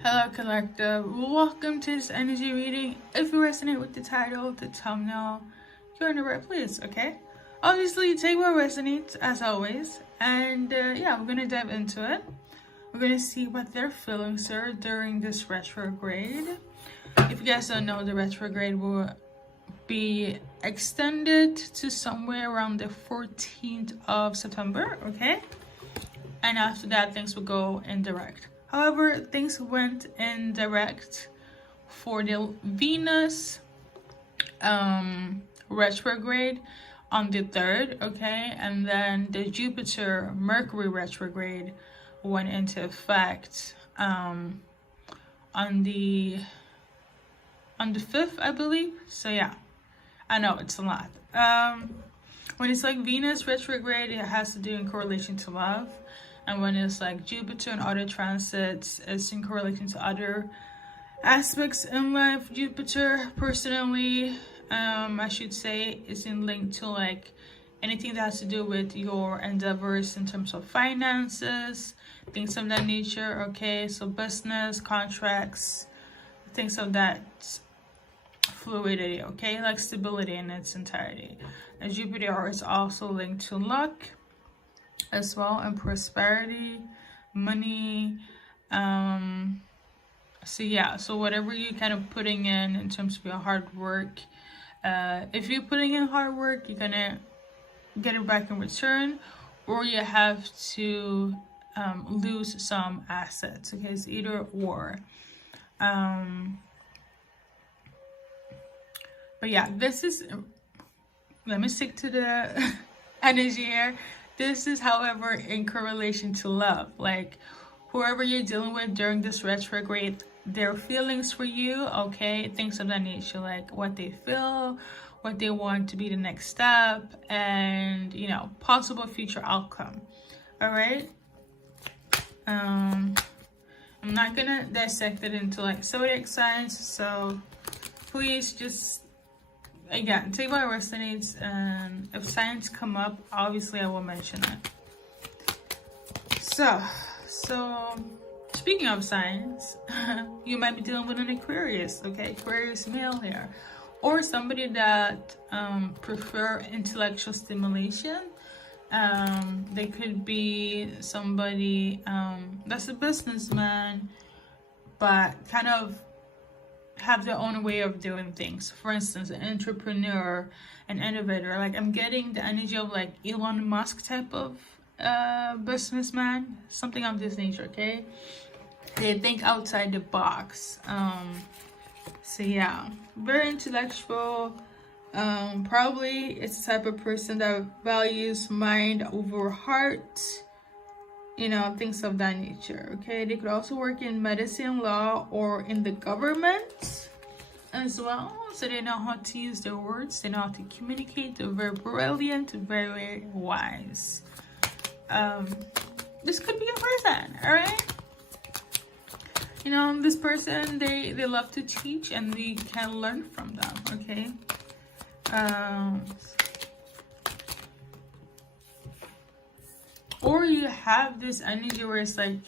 Hello collective, welcome to this energy reading. If you resonate with the title, the thumbnail, you're in the right place, okay? Obviously take what resonates as always, and yeah, we're gonna dive into it. We're gonna see what their feelings are during this retrograde. If you guys don't know, the retrograde will be extended to somewhere around the 14th of September, okay? And after that, things will go in direct. However, things went in direct for the Venus retrograde on the 3rd, okay? And then the Jupiter Mercury retrograde went into effect on the 5th, I believe. So yeah, I know it's a lot. When it's like Venus retrograde, it has to do in correlation to love. And when it's like Jupiter and other transits, it's in correlation to other aspects in life. Jupiter, personally, I should say, is in link to like anything that has to do with your endeavors in terms of finances, things of that nature, okay? So business, contracts, things of that fluidity, okay? Like stability in its entirety. And Jupiter is also linked to luck as well, and prosperity, money. So yeah, so whatever you kind of putting in terms of your hard work, if you're putting in hard work, you're gonna get it back in return, or you have to lose some assets, okay? It's either or. But yeah, this is, let me stick to the energy here. This is, however, in correlation to love. Like, whoever you're dealing with during this retrograde, their feelings for you, okay? Things of that nature, like what they feel, what they want to be the next step, and, you know, possible future outcome. All right? I'm not gonna dissect it into, like, zodiac signs, so please just, again, take what resonates, and if signs come up, obviously I will mention it. So speaking of signs, you might be dealing with an Aquarius, okay? Aquarius male here, or somebody that prefer intellectual stimulation. They could be somebody that's a businessman, but kind of have their own way of doing things. For instance, an entrepreneur, an innovator. Like, I'm getting the energy of like Elon Musk type of businessman, something of this nature, okay? They think outside the box. So yeah, very intellectual. Probably it's the type of person that values mind over heart, you know, things of that nature, okay? They could also work in medicine, law, or in the government as well. So they know how to use their words, they know how to communicate. They're very brilliant, very, very wise. This could be a person, all right? You know, this person, they love to teach, and we can learn from them, okay? Or you have this energy where it's like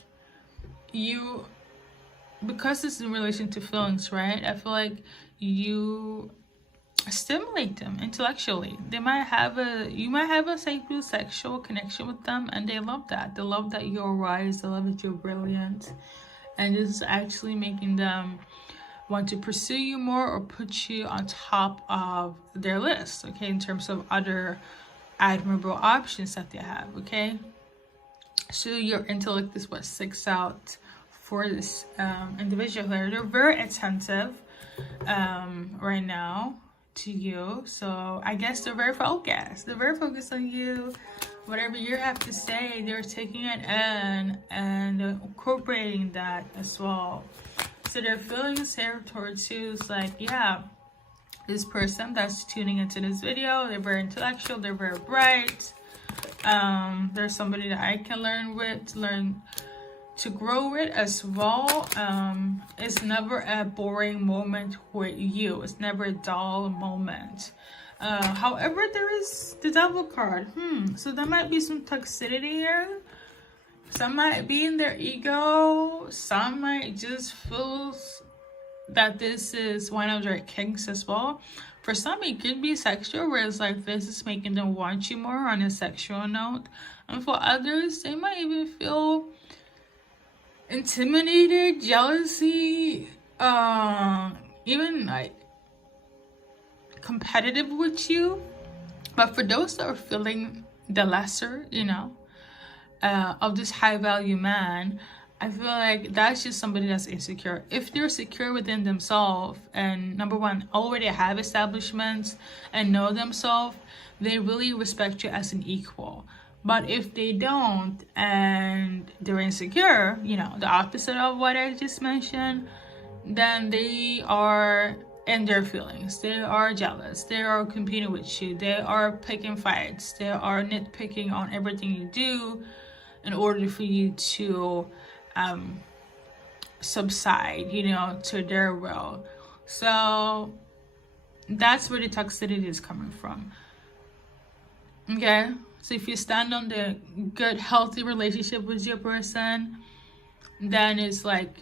you, because it's in relation to feelings, right? I feel like you stimulate them intellectually. You might have a sexual connection with them, and they love that. They love that you're wise, they love that you're brilliant, and this is actually making them want to pursue you more or put you on top of their list, okay, in terms of other admirable options that they have, okay? So your intellect is what sticks out for this individual here. They're very attentive right now to you, so I guess they're very focused. They're very focused on you. Whatever you have to say, they're taking it in and incorporating that as well. So their feelings here towards you is like, yeah, this person that's tuning into this video, they're very intellectual, they're very bright. There's somebody that I can learn to grow with as well. It's never a boring moment with you. It's never a dull moment. However, there is the Devil card. So there might be some toxicity here. some might be in their ego, some might just feel that this is one of their kinks as well. For some, it could be sexual, where it's like this is making them want you more on a sexual note. And for others, they might even feel intimidated, jealousy, even like competitive with you. But for those that are feeling the lesser, of this high value man, I feel like that's just somebody that's insecure. If they're secure within themselves and number one, already have establishments and know themselves, they really respect you as an equal. But if they don't and they're insecure, the opposite of what I just mentioned, then they are in their feelings. They are jealous. They are competing with you. They are picking fights. They are nitpicking on everything you do in order for you to subside, to their will. So that's where the toxicity is coming from. Okay, so if you stand on the good, healthy relationship with your person, then it's like,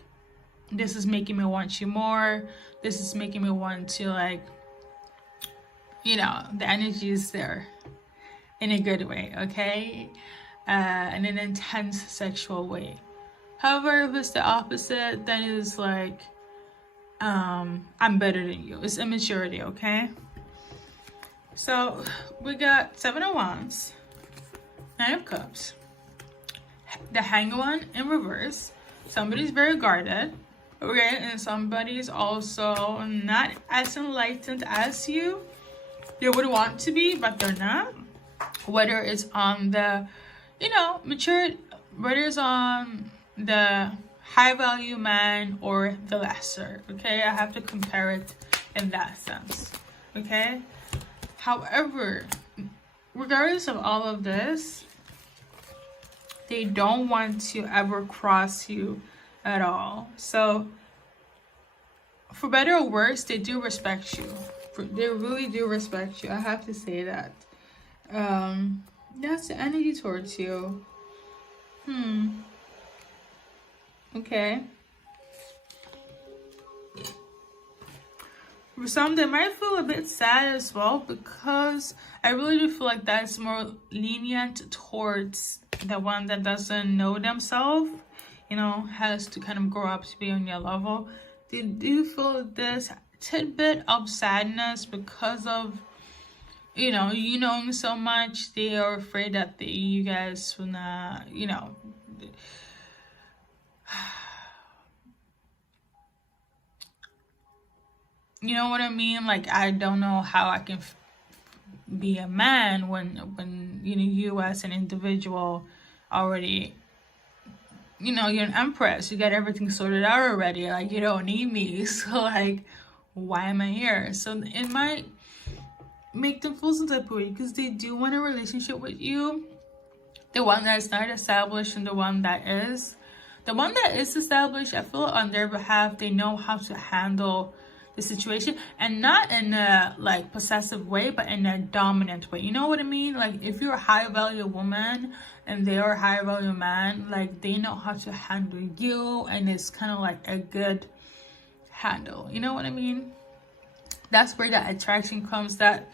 this is making me want you more. This is making me want to, like, the energy is there in a good way, okay? In an intense sexual way. However, if it's the opposite, then it's like, I'm better than you. It's immaturity, okay? So we got 7 of Wands, 9 of Cups, the Hanged One in reverse. Somebody's very guarded, okay? And somebody's also not as enlightened as you. They would want to be, but they're not. Whether it's on the, mature, whether it's on the high value man or the lesser, okay? I have to compare it in that sense, okay? However, regardless of all of this, they don't want to ever cross you at all. So for better or worse, they do respect you. They really do respect you. I have to say that. That's the energy towards you. Okay. For some, they might feel a bit sad as well, because I really do feel like that's more lenient towards the one that doesn't know themselves, has to kind of grow up to be on your level. They do feel this tidbit of sadness because of, you knowing so much. They are afraid that you guys will not, you know what I mean? Like, I don't know how I can be a man when you as an individual already, you're an empress. You got everything sorted out already. Like, you don't need me. So, like, why am I here? So it might make them feel some type of way, because they do want a relationship with you. The one that's not established and the one that is. The one that is established, I feel on their behalf, they know how to handle the situation, and not in a like possessive way, but in a dominant way. You know what I mean? Like, if you're a high value woman and they are a high value man, like, they know how to handle you, and it's kind of like a good handle. You know what I mean? That's where that attraction comes, that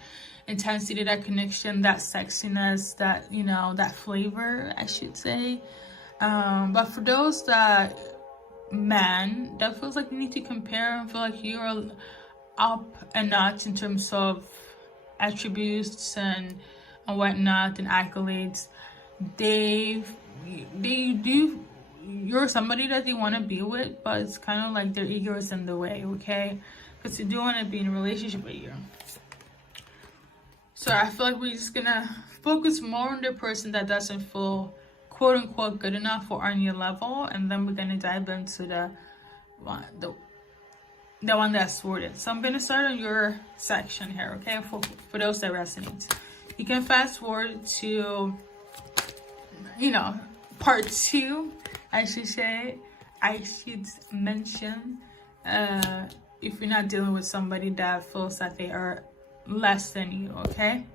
intensity, that connection, that sexiness, that that flavor, I should say. But for those that man that feels like you need to compare and feel like you're up a notch in terms of attributes and whatnot and accolades, they do, you're somebody that they want to be with, but it's kind of like their ego is in the way, okay? Because they do want to be in a relationship with you. So I feel like we're just gonna focus more on the person that doesn't feel quote unquote good enough or on your level, and then we're gonna dive into the one that's sorted. So I'm gonna start on your section here, okay? For those that resonate, you can fast forward to part 2, I should mention, if you're not dealing with somebody that feels that they are less than you, okay?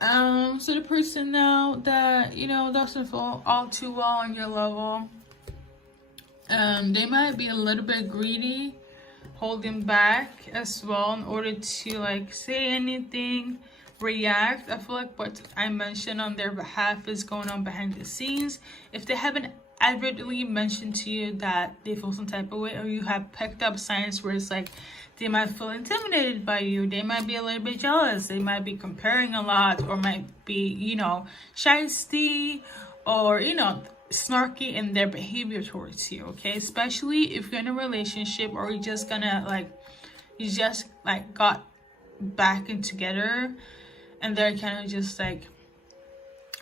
So the person now that, you know, doesn't feel all too well on your level, they might be a little bit greedy, holding back as well in order to like say anything, react. I feel like what I mentioned on their behalf is going on behind the scenes. If they haven't advertently mentioned to you that they feel some type of way, or you have picked up signs where it's like they might feel intimidated by you, they might be a little bit jealous, they might be comparing a lot, or might be, you know, shysty, or, you know, snarky in their behavior towards you, okay? Especially if you're in a relationship, or you just got back in together, and they're kind of just like,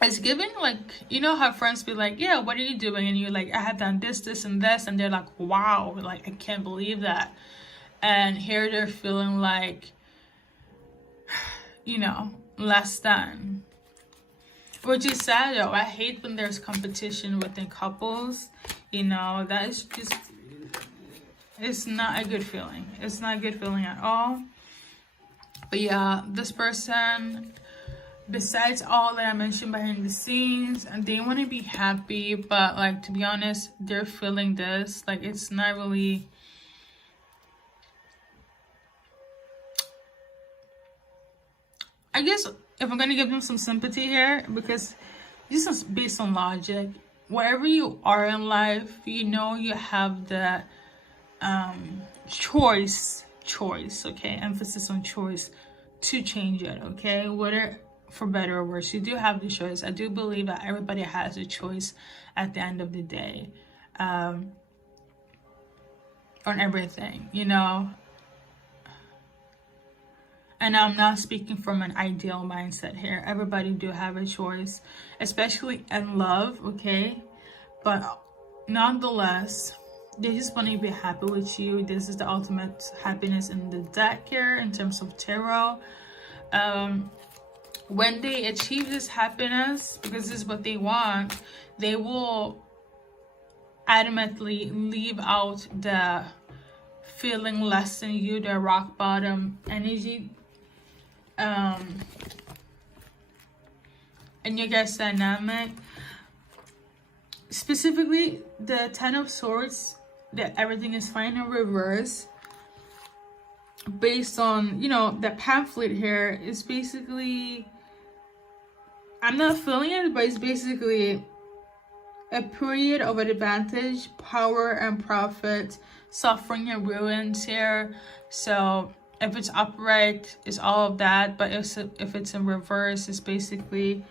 it's giving like, you know how friends be like, yeah, what are you doing? And you're like, I have done this and this, and they're like, wow, like I can't believe that. And here they're feeling like, you know, less than. Which is sad though. I hate when there's competition within couples. You know, that is just, it's not a good feeling. It's not a good feeling at all. But yeah, this person, besides all that I mentioned behind the scenes, and they want to be happy, but like, to be honest, they're feeling this. Like, it's not really, I guess if I'm going to give them some sympathy here, because this is based on logic. Wherever you are in life, you know you have the choice, okay? Emphasis on choice to change it, okay? Whether for better or worse, you do have the choice. I do believe that everybody has a choice at the end of the day, on everything, you know. And I'm not speaking from an ideal mindset here. Everybody do have a choice, especially in love, okay? But nonetheless, they just want to be happy with you. This is the ultimate happiness in the deck here in terms of tarot. When they achieve this happiness, because this is what they want, they will adamantly leave out the feeling less than you, the rock bottom energy, and your guys' dynamic. Specifically, the Ten of Swords, that everything is fine in reverse, based on, you know, the pamphlet here is basically, I'm not feeling it, but it's basically a period of advantage, power and profit, suffering and ruins here. So if it's upright, it's all of that. But if it's in reverse, it's basically,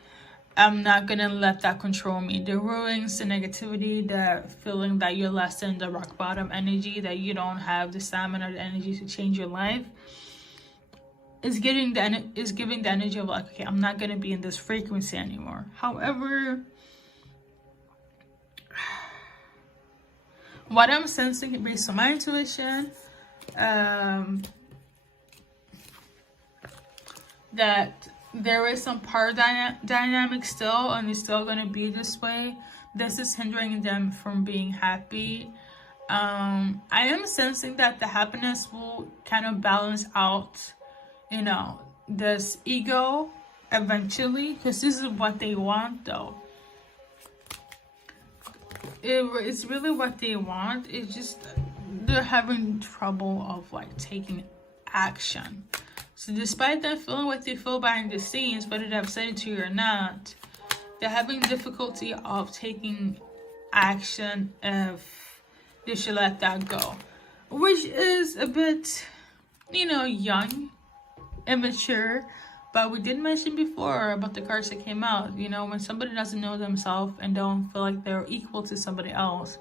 I'm not gonna let that control me. The ruins, the negativity, the feeling that you're less than, the rock bottom energy, that you don't have the stamina or the energy to change your life, is giving the energy of like, okay, I'm not gonna be in this frequency anymore. However, what I'm sensing based on my intuition, that there is some power dynamic still, and it's still going to be this way. This is hindering them from being happy. I am sensing that the happiness will kind of balance out, you know, this ego eventually, because this is what they want though. It's really what they want. It's just they're having trouble of like taking action. So despite them feeling what they feel behind the scenes, whether they've said it to you or not, they're having difficulty of taking action if they should let that go. Which is a bit, you know, young, immature. But we did mention before about the cards that came out. You know, when somebody doesn't know themselves and don't feel like they're equal to somebody else,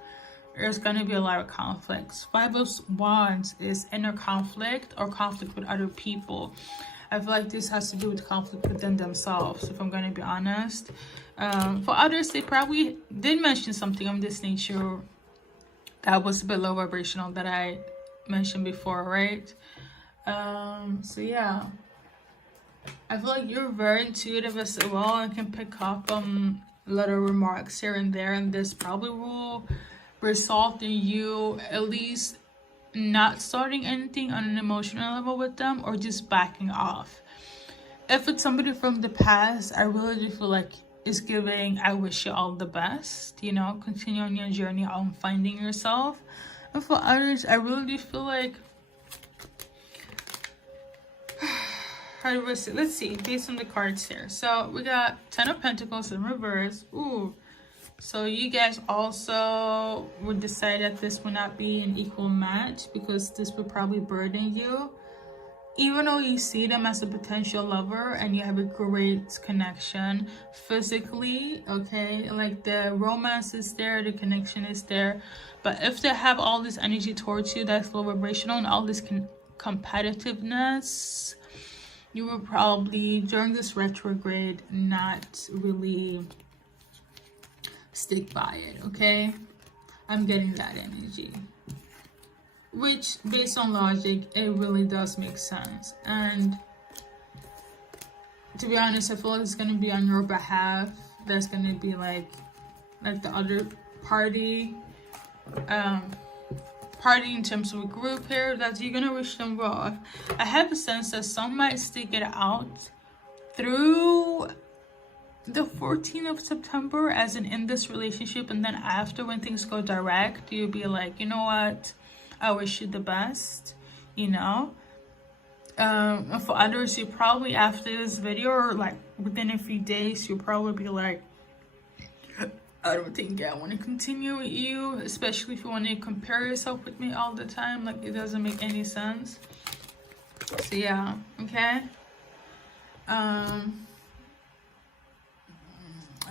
there's going to be a lot of conflicts. 5 of Wands is inner conflict or conflict with other people. I feel like this has to do with conflict within themselves, if I'm going to be honest. For others, they probably did mention something of this nature that was a bit low vibrational that I mentioned before, right? So yeah, I feel like you're very intuitive as well and can pick up little remarks here and there, and this probably will result in you at least not starting anything on an emotional level with them, or just backing off. if it's somebody from the past, I really do feel like it's giving, I wish you all the best, you know, continue on your journey on finding yourself. And for others, I really do feel like, how do I say, let's see, based on the cards here. So we got 10 of Pentacles in reverse. Ooh. So you guys also would decide that this would not be an equal match, because this would probably burden you. Even though you see them as a potential lover and you have a great connection physically, okay, like the romance is there, the connection is there, but if they have all this energy towards you that's low vibrational and all this competitiveness, you will probably during this retrograde not really stick by it, okay? I'm getting that energy. Which, based on logic, it really does make sense. And to be honest, I feel like it's gonna be on your behalf. There's gonna be like the other party, party in terms of a group here, that you're gonna wish them well. I have a sense that some might stick it out through the 14th of September, as in this relationship, and then after, when things go direct, you'll be like, you know what? I wish you the best, you know. And for others, you probably after this video, or like within a few days, you'll probably be like, I don't think I want to continue with you, especially if you want to compare yourself with me all the time. Like, it doesn't make any sense. So yeah, okay.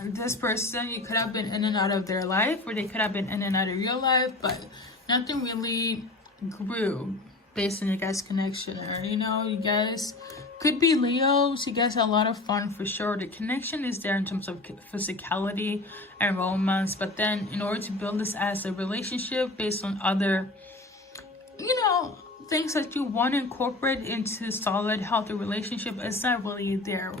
This person, you could have been in and out of their life, or they could have been in and out of your life, but nothing really grew based on your guys' connection. Or, you know, you guys could be Leos. You guys had a lot of fun for sure. The connection is there in terms of physicality and romance, but then in order to build this as a relationship based on other, you know, things that you want to incorporate into solid, healthy relationship, it's not really there.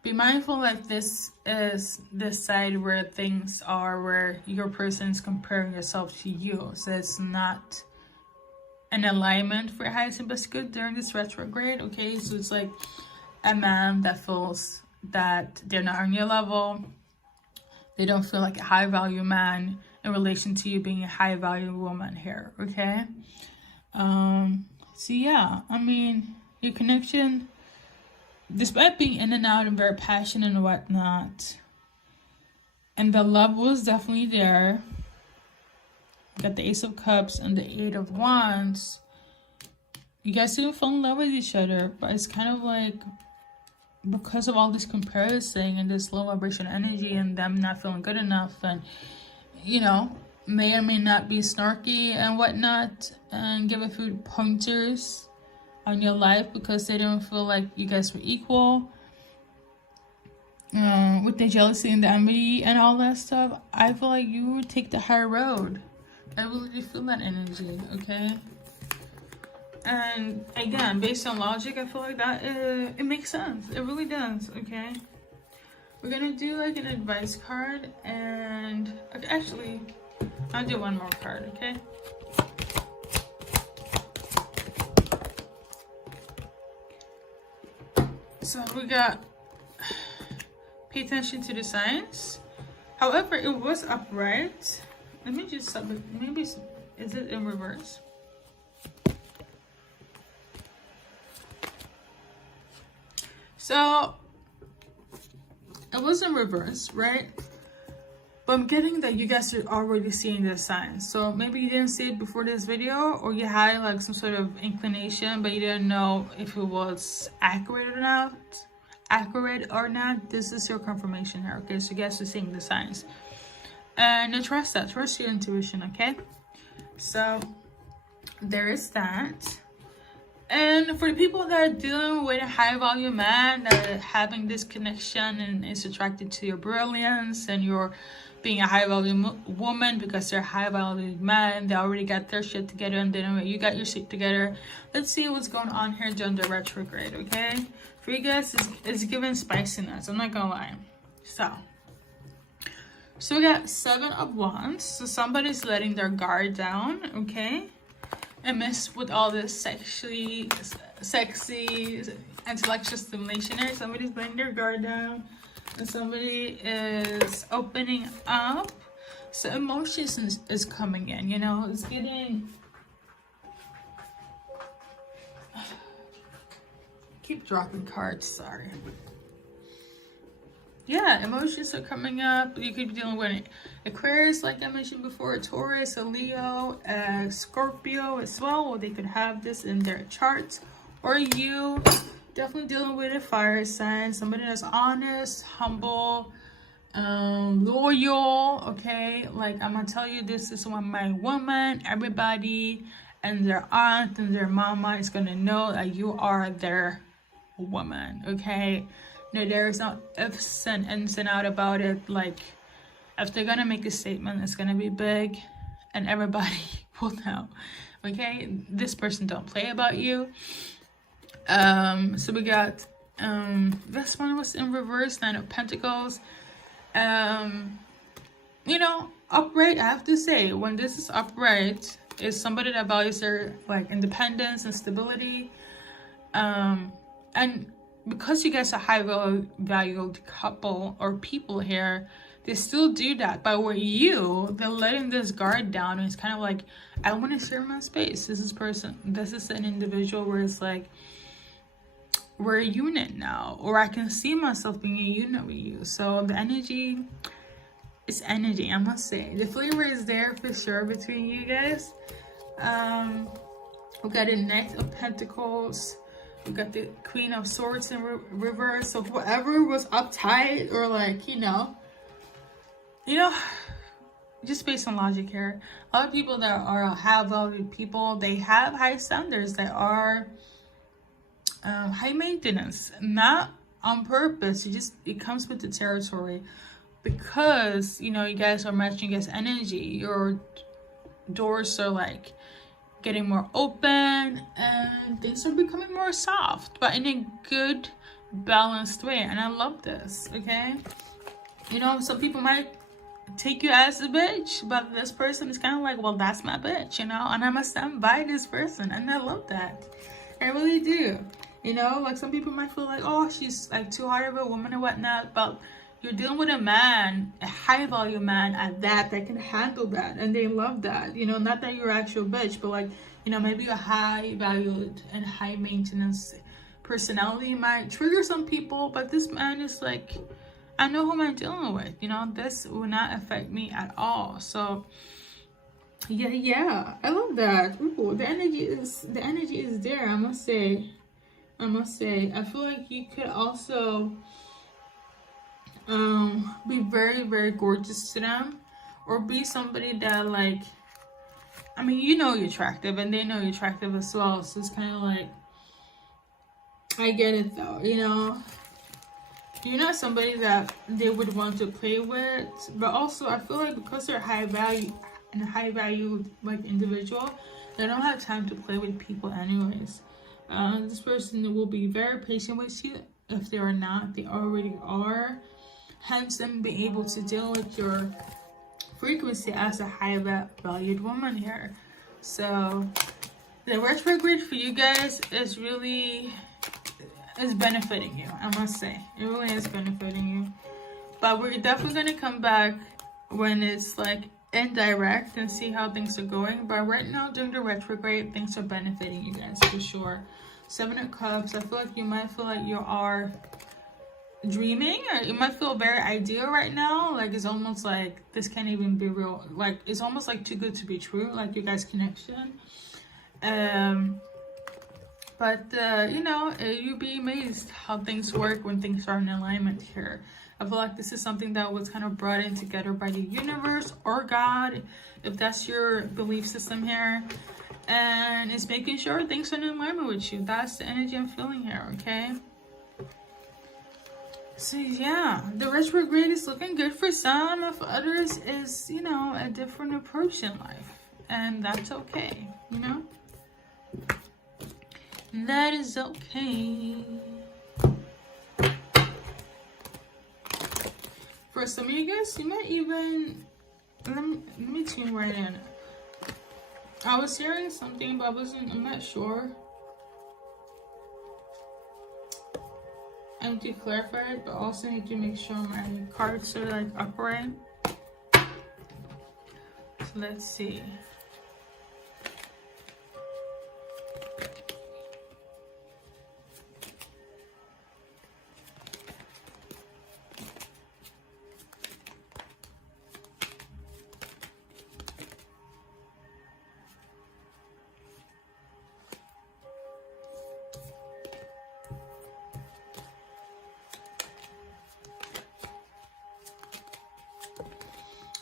Be mindful that this is the side where things are, where your person is comparing yourself to you. So it's not an alignment for highest and best good during this retrograde, okay? So it's like a man that feels that they're not on your level. They don't feel like a high value man in relation to you being a high value woman here, okay? So yeah, I mean, your connection, despite being in and out and very passionate and whatnot, and the love was definitely there. Got the Ace of Cups and the Eight of Wands. You guys didn't fall in love with each other, but it's kind of like, because of all this comparison and this low vibration energy and them not feeling good enough, and, you know, may or may not be snarky and whatnot, and give a few pointers on your life because they don't feel like you guys were equal. With the jealousy and the envy and all that stuff, I feel like you would take the higher road. I really do feel that energy, okay? And again, based on logic, I feel like that it makes sense. It really does, okay? We're gonna do like an advice card, and actually, I'll do one more card, okay? So we got, pay attention to the signs. However, it was upright. Let me just maybe is it in reverse? So it was in reverse, right? But I'm getting that you guys are already seeing the signs. So maybe you didn't see it before this video, or you had like some sort of inclination, but you didn't know if it was accurate or not. This is your confirmation here, okay? So you guys are seeing the signs. And trust that. Trust your intuition, okay? So there is that. And for the people that are dealing with a high value man, that are having this connection and is attracted to your brilliance, and you're being a high value woman because they're a high value man, they already got their shit together and they know you got your shit together. Let's see what's going on here during the retrograde, okay? For you guys, it's giving spiciness. I'm not gonna lie. So we got 7 of Wands. So somebody's letting their guard down, okay? and mess with all this sexy intellectual stimulation here. Somebody's letting their guard down, and somebody is opening up. So emotions is coming in, you know, it's getting, keep dropping cards, sorry. Yeah, emotions are coming up. You could be dealing with Aquarius, like I mentioned before, a Taurus, a Leo, a Scorpio as well. Or they could have this in their charts. Or you definitely dealing with a fire sign, somebody that's honest, humble, loyal. Okay, like I'm gonna tell you, this is one my woman. Everybody and their aunt and their mama is gonna know that you are their woman. Okay. No, there is no ifs and ins and out about it. Like, if they're gonna make a statement, it's gonna be big, and everybody will know. Okay, this person don't play about you. So we got this one was in reverse, Nine of Pentacles. You know, upright. I have to say, when this is upright, is somebody that values their like independence and stability. And because you guys are high valued couple or people here, they still do that. But with you, they're letting this guard down. And it's kind of like, I want to share my space. This is an individual where it's like, we're a unit now. Or I can see myself being a unit with you. So the energy is energy, I must say. The flavor is there for sure between you guys. We got a Knight of Pentacles. We got the Queen of Swords in reverse. So whoever was uptight or like, you know, just based on logic here, a lot of people that are high-valued people, they have high standards. They are high maintenance, not on purpose. It comes with the territory, because you know you guys are matching as energy. Your doors are like getting more open and things are becoming more soft, but in a good balanced way. And I love this. Okay, you know, some people might take you as a bitch, but this person is kind of like, well, that's my bitch, you know, and I must stand by this person. And I love that. I really do. You know, like some people might feel like, oh, she's like too hard of a woman or whatnot, but you're dealing with a man, a high value man at that can handle that, and they love that. You know, not that you're actual bitch, but like, you know, maybe a high valued and high maintenance personality might trigger some people, but this man is like, I know who I'm dealing with. You know, this will not affect me at all. So yeah, I love that. Ooh, the energy is there. I must say. I feel like you could also be very, very gorgeous to them, or be somebody that, like, I mean, you know you're attractive and they know you're attractive as well. So it's kind of like, I get it though, you know. You're not somebody that they would want to play with, but also I feel like because they're high value like individual, they don't have time to play with people anyways. This person will be very patient with you. If they are not, they already are. Hence them being able to deal with your frequency as a high valued woman here. So the retrograde for you guys is benefiting you, I must say. It really is benefiting you. But we're definitely going to come back when it's like indirect and see how things are going. But right now, during the retrograde, things are benefiting you guys for sure. 7 of Cups. I feel like you might feel like you are dreaming, or you might feel very ideal right now. Like it's almost like this can't even be real. Like it's almost like too good to be true, like you guys' connection. But you know, you'd be amazed how things work when things are in alignment here. I feel like this is something that was kind of brought in together by the universe or God, if that's your belief system here. And it's making sure things are in alignment with you. That's the energy I'm feeling here, okay? So yeah, the retrograde is looking good for some. For others is, you know, a different approach in life. And that's okay, you know? That is okay. For some of you guys, you might even, let me tune right in. I was hearing something, but I'm not sure. I need to clarify it, but also need to make sure my cards are like upright. So let's see.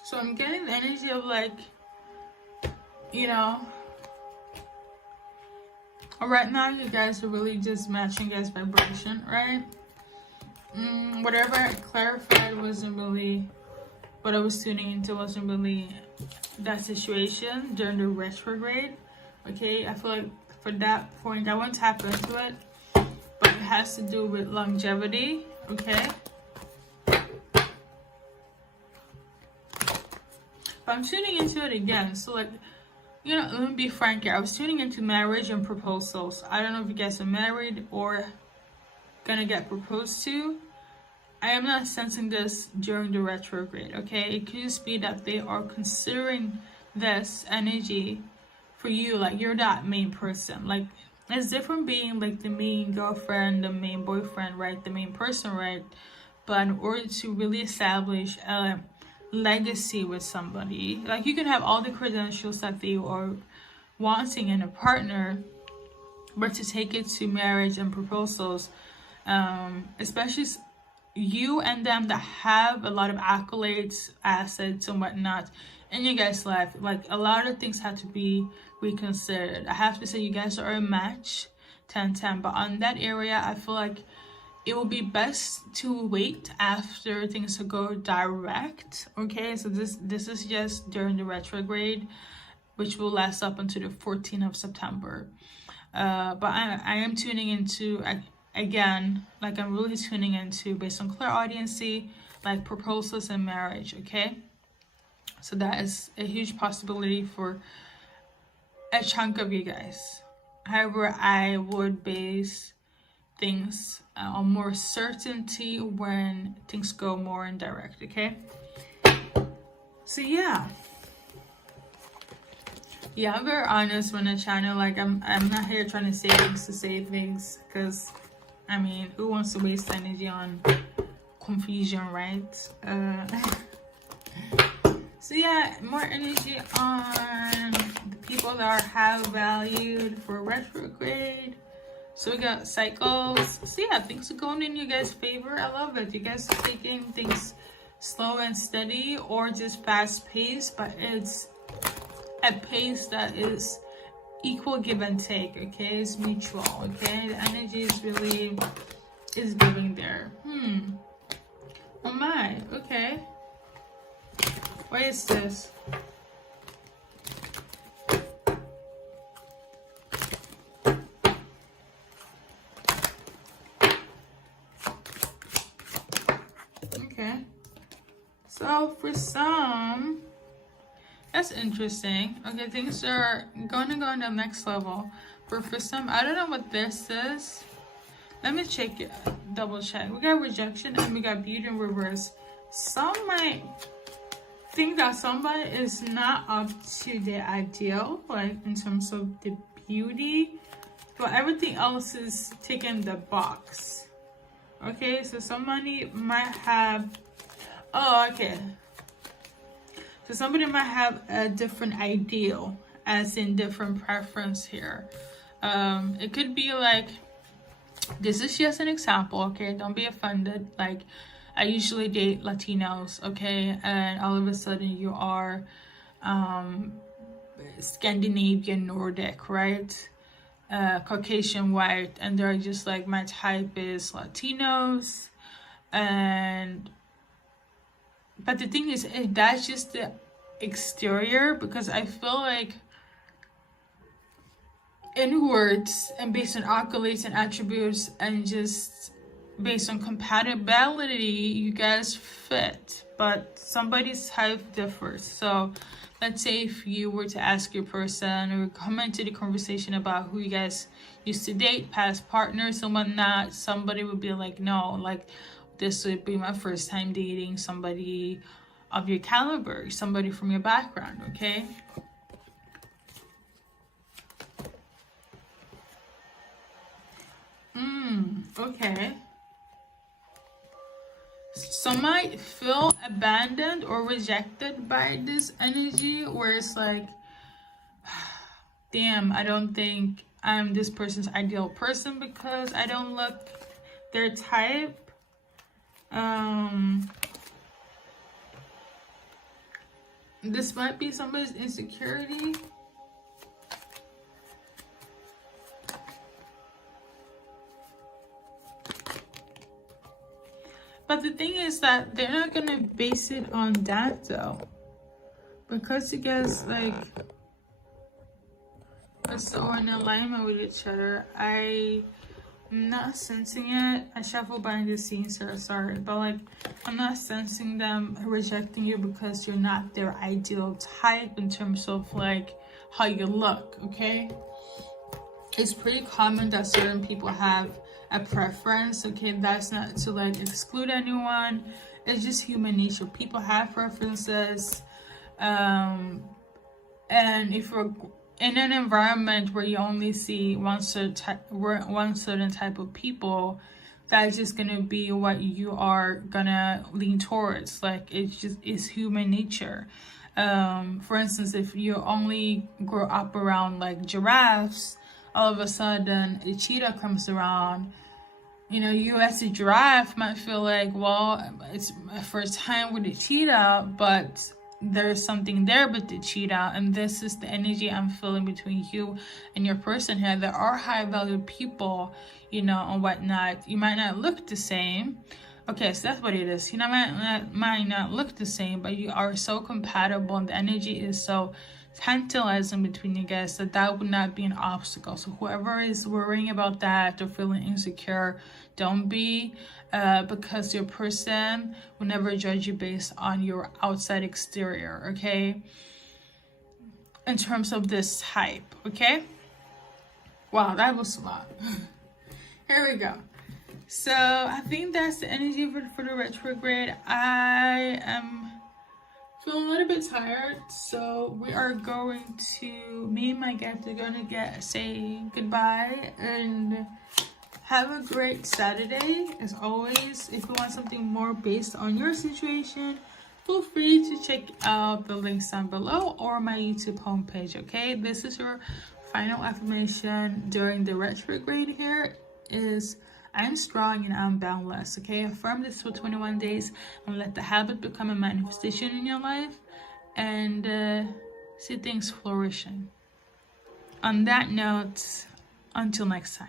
So I'm getting the energy of like, you know, right now you guys are really just matching guys' vibration, right? Whatever I clarified wasn't really, what I was tuning into wasn't really that situation during the retrograde. Okay, I feel like for that point, I won't tap into it, but it has to do with longevity, okay? But I'm tuning into it again. So like, you know, let me be frank here. I was tuning into marriage and proposals. I don't know if you guys are married or gonna get proposed to. I am not sensing this during the retrograde, okay? It could just be that they are considering this energy for you, like you're that main person. Like, it's different being like the main girlfriend, the main boyfriend, right? The main person, right? But in order to really establish a legacy with somebody, like you can have all the credentials that they are wanting in a partner, but to take it to marriage and proposals, especially you and them that have a lot of accolades, assets and whatnot in your guys' life, like a lot of things have to be reconsidered. I have to say you guys are a match 10-10, but on that area I feel like it will be best to wait after things go direct, okay? So this is just during the retrograde, which will last up until the 14th of September. But I am tuning into, again, like I'm really tuning into, based on clairaudiency, like proposals and marriage, okay? So that is a huge possibility for a chunk of you guys. However, I would base things on more certainty when things go more indirect, okay? So yeah, I'm very honest when I channel. Like I'm not here trying to say things, because I mean, who wants to waste energy on confusion, right? So yeah, more energy on the people that are high valued for retrograde. So we got cycles. So yeah, things are going in you guys' favor. I love it. You guys are taking things slow and steady, or just fast paced, but it's a pace that is equal give and take, okay? It's mutual, okay? The energy is really is giving there. Oh my, okay. What is this? Okay. So for some, that's interesting. Okay, things are going to go on the next level. But for some, I don't know what this is. Let me check it, double check. We got rejection and we got beauty in reverse. Some might think that somebody is not up to their ideal, like in terms of the beauty, but everything else is ticking the box. Okay, so somebody might have, oh, okay. So somebody might have a different ideal, as in different preference here. It could be like, this is just an example, okay? Don't be offended. Like, I usually date Latinos, okay? And all of a sudden you are Scandinavian, Nordic, right? Caucasian, white, and they're just like, my type is Latinos. And but the thing is, that's just the exterior, because I feel like inwards and based on accolades and attributes and just based on compatibility, you guys fit. but somebody's type differs. So let's say if you were to ask your person or come into the conversation about who you guys used to date, past partners and whatnot, somebody would be like, no, like this would be my first time dating somebody of your caliber, somebody from your background, okay? Okay. Some might feel abandoned or rejected by this energy, where it's like, damn, I don't think I'm this person's ideal person because I don't look their type. This might be somebody's insecurity. But the thing is that they're not gonna base it on that though, because you guys like are so in alignment with each other. I'm not sensing it. I shuffle behind the scenes here, sorry, but like I'm not sensing them rejecting you because you're not their ideal type in terms of like how you look, okay? It's pretty common that certain people have a preference, okay? That's not to like exclude anyone. It's just human nature. People have preferences, and if you're in an environment where you only see one certain type of people, that's just gonna be what you are gonna lean towards. Like it's human nature. For instance, if you only grow up around like giraffes, all of a sudden a cheetah comes around, you know, you as a giraffe might feel like, well, it's my first time with a cheetah, but there's something there with the cheetah, and this is the energy I'm feeling between you and your person here. There are high value people, you know, and whatnot. You might not look the same. Okay, so that's what it is. You know, might not look the same, but you are so compatible, and the energy is so tantalizing between you guys that would not be an obstacle. So whoever is worrying about that or feeling insecure, don't be, because your person will never judge you based on your outside exterior, okay? In terms of this type, okay? Wow, that was a lot. Here we go. So I think that's the energy for the retrograde. I am feeling a little bit tired, so we are going to, me and my guests are gonna say goodbye and have a great Saturday. As always, if you want something more based on your situation, feel free to check out the links down below or my YouTube homepage, okay? This is your final affirmation during the retrograde here is, I'm strong and I'm boundless, okay? Affirm this for 21 days and let the habit become a manifestation in your life and see things flourishing. On that note, until next time.